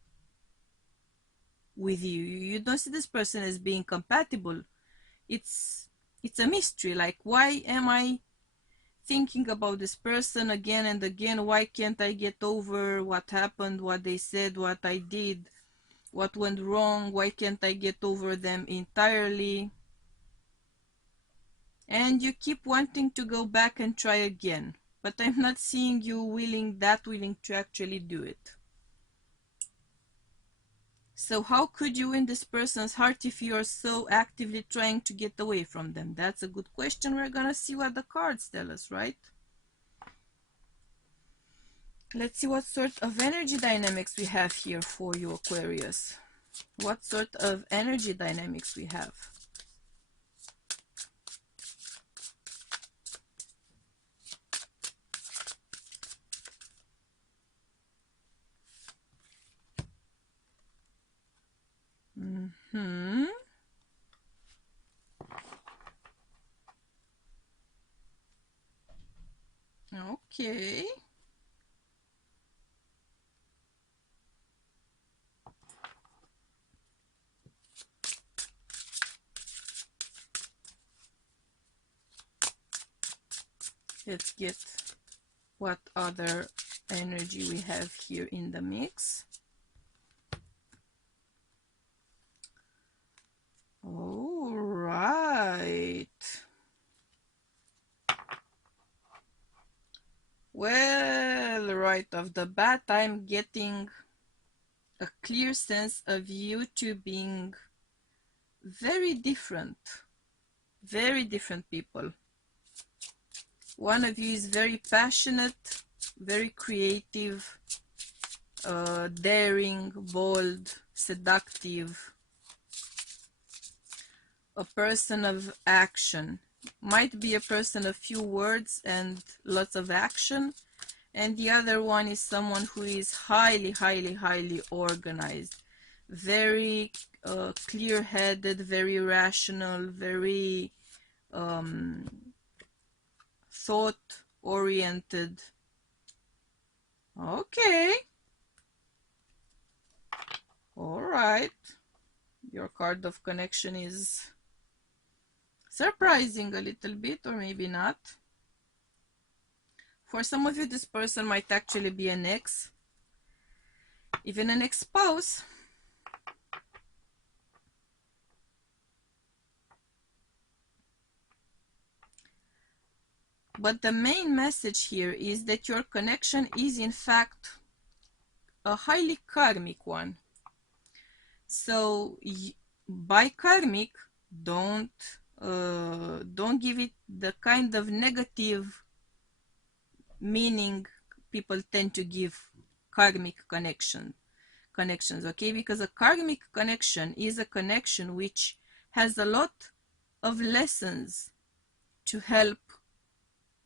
with you. You don't see this person as being compatible. It's a mystery. Like, why am I thinking about this person again and again? Why can't I get over what happened, what they said, what I did, what went wrong? Why can't I get over them entirely? And you keep wanting to go back and try again, but I'm not seeing you willing to actually do it. So how could you win this person's heart if you are so actively trying to get away from them? That's a good question. We're gonna see what the cards tell us, right? Let's see what sort of energy dynamics we have here for you, Aquarius. What sort of energy dynamics we have? Okay. Let's get what other energy we have here in the mix. All right. Well, right off the bat, I'm getting a clear sense of you two being very different people. One of you is very passionate, very creative, daring, bold, seductive, a person of action. Might be a person of few words and lots of action, and the other one is someone who is highly organized, very clear-headed, very rational, very thought-oriented. Okay. All right. Your card of connection is surprising a little bit, or maybe not. For some of you, this person might actually be an ex, even an ex-spouse. But the main message here is that your connection is in fact a highly karmic one. So by karmic, don't give it the kind of negative meaning people tend to give karmic connections, okay? Because a karmic connection is a connection which has a lot of lessons to help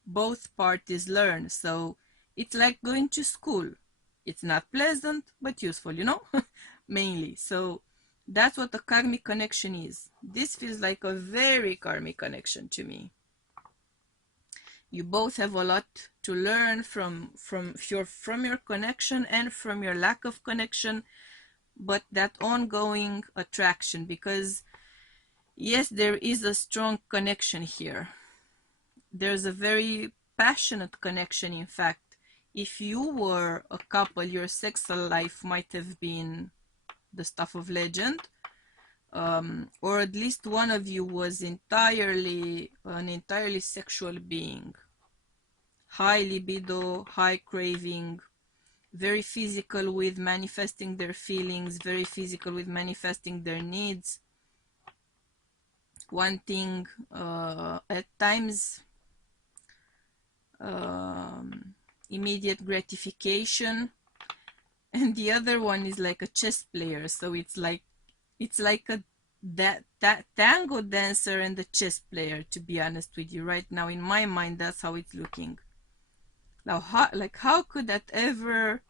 both parties learn. So it's like going to school. It's not pleasant, but useful, you know, mainly. So that's what a karmic connection is. This feels like a very karmic connection to me. You both have a lot to learn from your connection and from your lack of connection, but that ongoing attraction, because yes, there is a strong connection here. There's a very passionate connection. In fact, if you were a couple, your sexual life might have been the stuff of legend, or at least one of you was an entirely sexual being. High libido, high craving, very physical with manifesting their feelings, very physical with manifesting their needs, wanting at times immediate gratification, and the other one is like a chess player. So it's like a that tango dancer and the chess player, to be honest with you. Right now in my mind, that's how it's looking. Now how could that ever,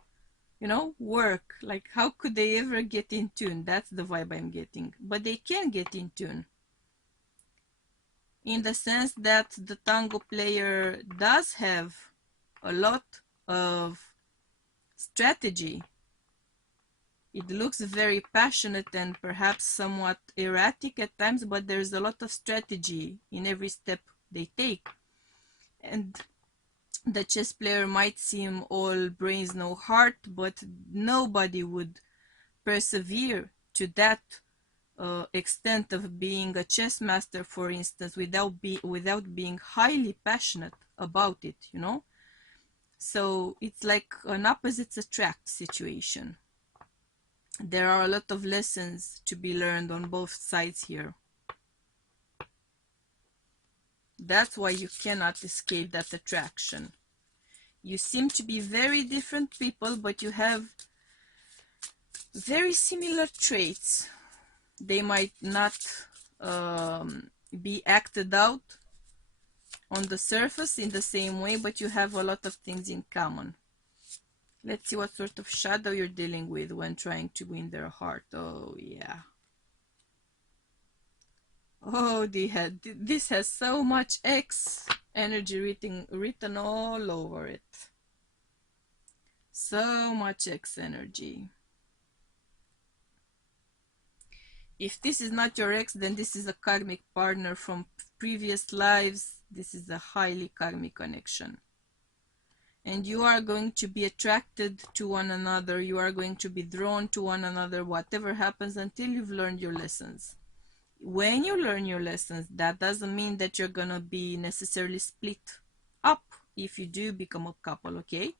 you know, work? Like how could they ever get in tune? That's the vibe I'm getting. But they can get in tune, in the sense that the tango player does have a lot of strategy. It looks very passionate and perhaps somewhat erratic at times, but there's a lot of strategy in every step they take. And the chess player might seem all brains, no heart, but nobody would persevere to that extent of being a chess master, for instance, without being highly passionate about it, you know? So it's like an opposites attract situation. There are a lot of lessons to be learned on both sides here. That's why you cannot escape that attraction. You seem to be very different people, but you have very similar traits. They might not be acted out on the surface in the same way, but you have a lot of things in common. Let's see what sort of shadow you're dealing with when trying to win their heart. Oh, yeah. Oh, this has so much X energy written all over it. So much X energy. If this is not your ex, then this is a karmic partner from previous lives. This is a highly karmic connection. And you are going to be attracted to one another. You are going to be drawn to one another, whatever happens, until you've learned your lessons. When you learn your lessons, that doesn't mean that you're going to be necessarily split up if you do become a couple, okay?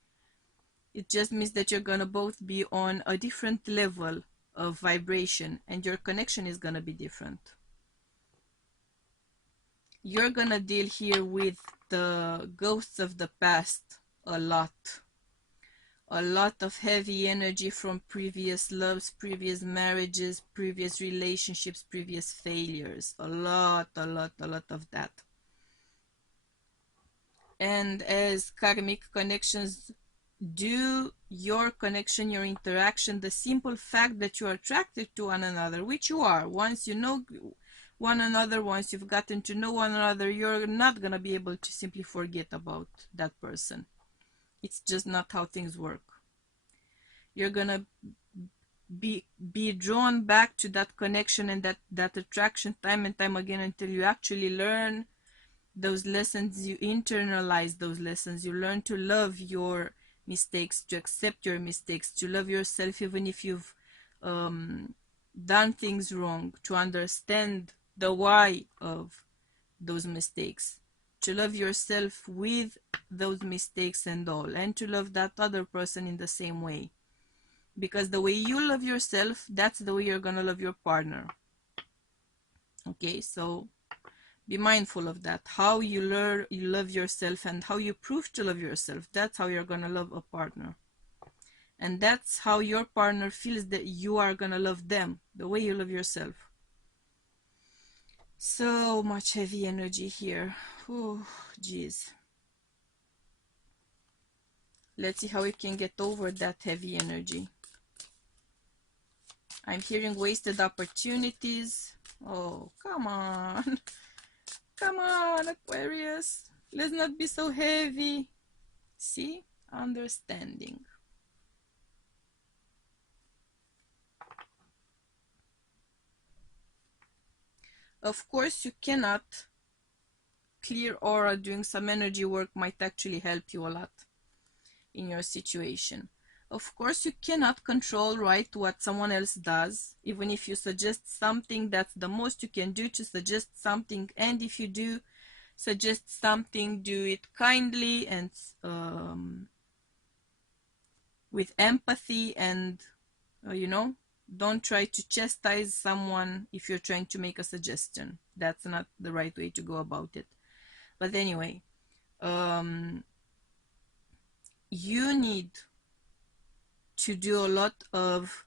It just means that you're going to both be on a different level of vibration, and your connection is going to be different. You're going to deal here with the ghosts of the past a lot of heavy energy from previous loves, previous marriages, previous relationships, previous failures. A lot of that. And as karmic connections do, your connection, your interaction, the simple fact that you're attracted to one another, which you are, once you know one another, once you've gotten to know one another, you're not going to be able to simply forget about that person. It's just not how things work. You're going to be drawn back to that connection and that attraction time and time again until you actually learn those lessons, you internalize those lessons, you learn to love your mistakes, to accept your mistakes, to love yourself even if you've done things wrong, to understand the why of those mistakes. to love yourself with those mistakes and all, and to love that other person in the same way. Because the way you love yourself, that's the way you're gonna love your partner. Okay, so be mindful of that. How you love yourself and how you prove to love yourself, that's how you're gonna love a partner. And that's how your partner feels that you are gonna love them, the way you love yourself. So much heavy energy here. Oh, jeez. Let's see how we can get over that heavy energy. I'm hearing wasted opportunities. Oh, come on. Come on, Aquarius. Let's not be so heavy. See? Understanding. Of course, you cannot. Clear aura doing some energy work might actually help you a lot in your situation. Of course, you cannot control right what someone else does. Even if you suggest something, that's the most you can do, to suggest something. And if you do suggest something, do it kindly and with empathy, and don't try to chastise someone if you're trying to make a suggestion. That's not the right way to go about it. But anyway, you need to do a lot of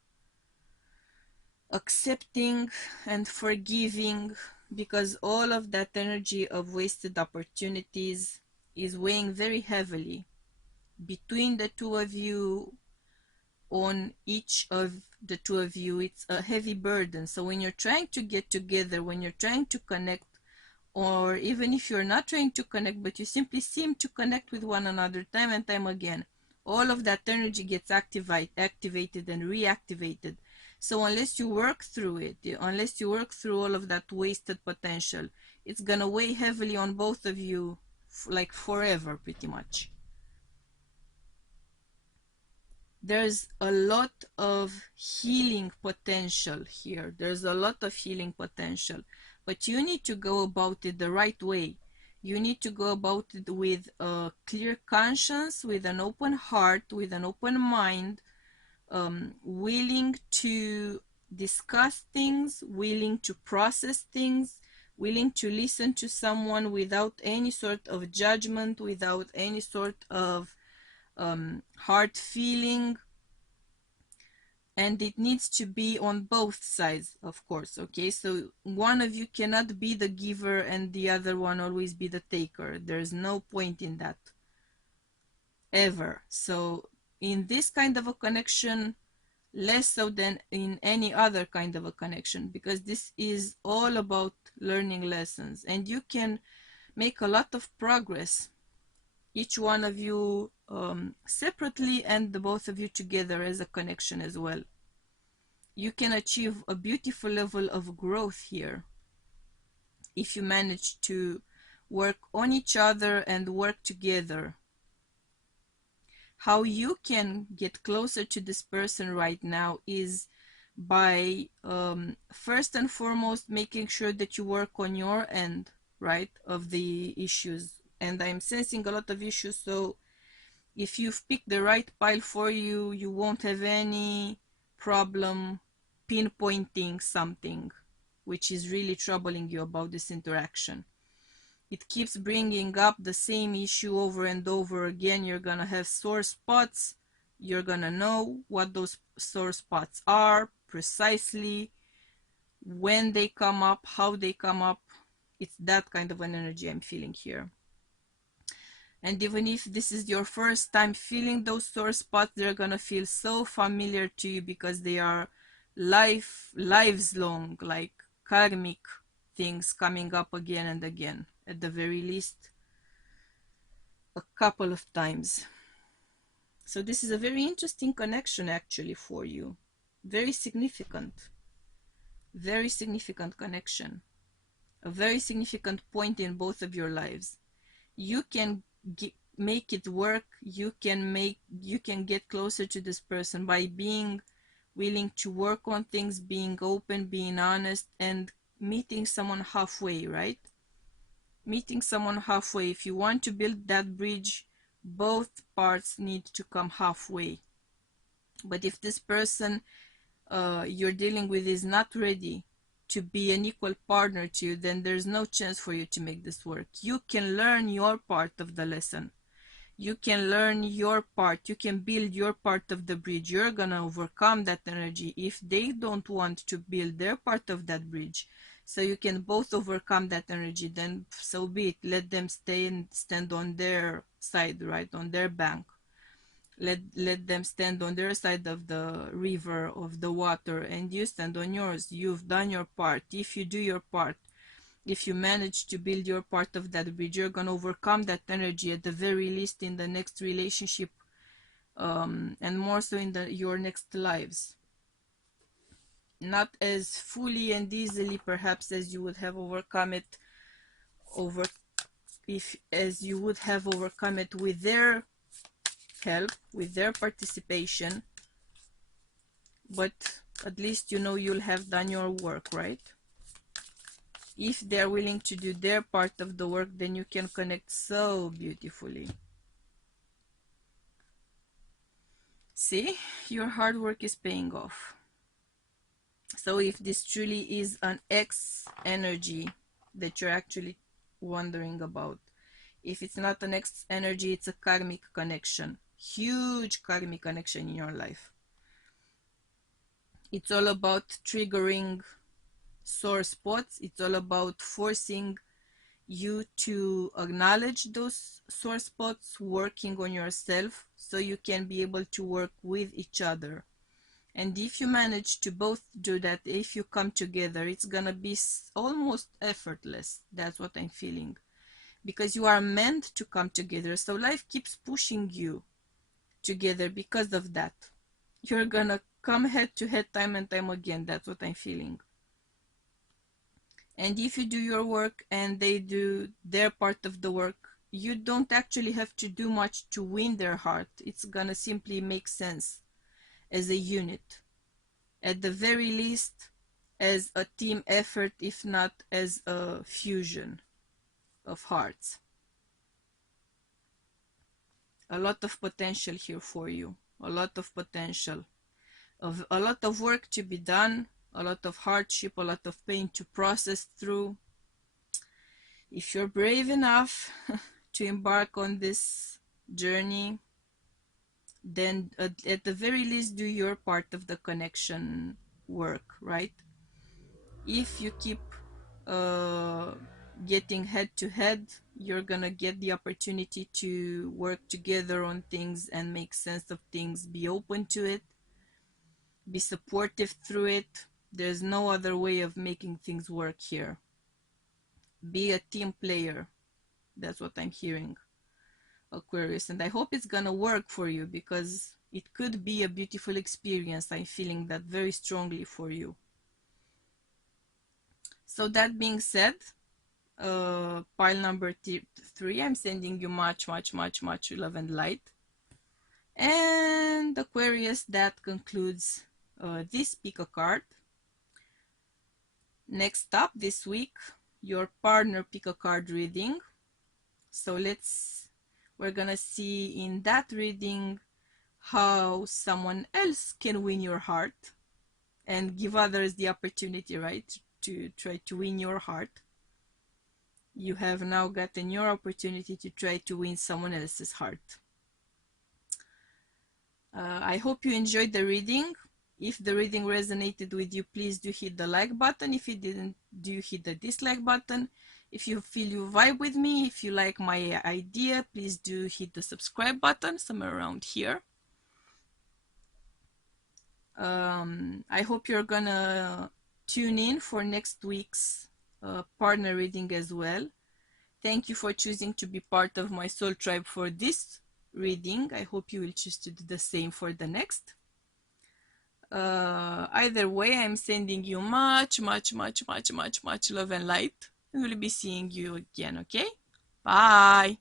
accepting and forgiving, because all of that energy of wasted opportunities is weighing very heavily between the two of you, on each of the two of you. It's a heavy burden. So when you're trying to get together, when you're trying to connect, or even if you're not trying to connect, but you simply seem to connect with one another time and time again, all of that energy gets activated and reactivated. So unless you work through it, unless you work through all of that wasted potential, it's gonna weigh heavily on both of you, like forever, pretty much. There's a lot of healing potential here. There's a lot of healing potential, but you need to go about it the right way. You need to go about it with a clear conscience, with an open heart, with an open mind, willing to discuss things, willing to process things, willing to listen to someone without any sort of judgment, without any sort of hard feeling. And it needs to be on both sides, of course. Okay, so one of you cannot be the giver and the other one always be the taker. There's no point in that, ever. So in this kind of a connection, less so than in any other kind of a connection, because this is all about learning lessons, and you can make a lot of progress, each one of you separately and the both of you together as a connection as well. You can achieve a beautiful level of growth here if you manage to work on each other and work together. How you can get closer to this person right now is by first and foremost making sure that you work on your end, right, of the issues. And I'm sensing a lot of issues, so if you've picked the right pile for you, you won't have any problem pinpointing something which is really troubling you about this interaction. It keeps bringing up the same issue over and over again. You're gonna have sore spots. You're gonna know what those sore spots are precisely, when they come up, how they come up. It's that kind of an energy I'm feeling here. And even if this is your first time feeling those sore spots, they're gonna feel so familiar to you because they are lives long, like karmic things coming up again and again, at the very least a couple of times. So this is a very interesting connection actually for you. Very significant connection. A very significant point in both of your lives. You can make it work. You can get closer to this person by being willing to work on things, being open, being honest, and meeting someone halfway, right? meeting someone halfway. If you want to build that bridge, both parts need to come halfway. But if this person you're dealing with is not ready to be an equal partner to you, then there's no chance for you to make this work. You can learn your part of the lesson. You can learn your part. You can build your part of the bridge. You're gonna overcome that energy if they don't want to build their part of that bridge. So you can both overcome that energy, then so be it. Let them stay and stand on their side, right, on their bank. Let them stand on their side of the river, of the water, and you stand on yours. You've done your part. If you do your part, if you manage to build your part of that bridge, you're going to overcome that energy at the very least in the next relationship, and more so in your next lives. Not as fully and easily perhaps as you would have overcome it as you would have overcome it with their help, with their participation, but at least you know you'll have done your work, right? If they're willing to do their part of the work, then you can connect so beautifully. See, your hard work is paying off. So if this truly is an X energy that you're actually wondering about, if it's not an X energy, it's a karmic connection, huge karmic connection in your life. It's all about triggering sore spots. It's all about forcing you to acknowledge those sore spots, working on yourself so you can be able to work with each other. And if you manage to both do that, if you come together, it's gonna be almost effortless. That's what I'm feeling, because you are meant to come together. So life keeps pushing you together because of that. You're gonna come head to head time and time again. That's what I'm feeling. And if you do your work and they do their part of the work, you don't actually have to do much to win their heart. It's gonna simply make sense as a unit, at the very least as a team effort, if not as a fusion of hearts. A lot of potential here for you, a lot of potential, a lot of work to be done, a lot of hardship, a lot of pain to process through. If you're brave enough to embark on this journey, then at the very least do your part of the connection work, right? If you keep getting head to head, you're gonna get the opportunity to work together on things and make sense of things, be open to it, be supportive through it. There's no other way of making things work here. Be a team player. That's what I'm hearing, Aquarius, and I hope it's gonna work for you, because it could be a beautiful experience. I'm feeling that very strongly for you. So that being said, pile number 3, I'm sending you much love and light. And Aquarius, that concludes this pick a card. Next up this week, your partner pick a card reading. So we're gonna see in that reading how someone else can win your heart and give others the opportunity, right, to try to win your heart. You have now gotten your opportunity to try to win someone else's heart. I hope you enjoyed the reading. If the reading resonated with you, please do hit the like button. If it didn't, do hit the dislike button. If you feel you vibe with me, if you like my idea, please do hit the subscribe button somewhere around here. I hope you're gonna tune in for next week's partner reading as well. Thank you for choosing to be part of my soul tribe for this reading. I hope you will choose to do the same for the next. Either way, I'm sending you much love and light. We'll be seeing you again, okay? Bye.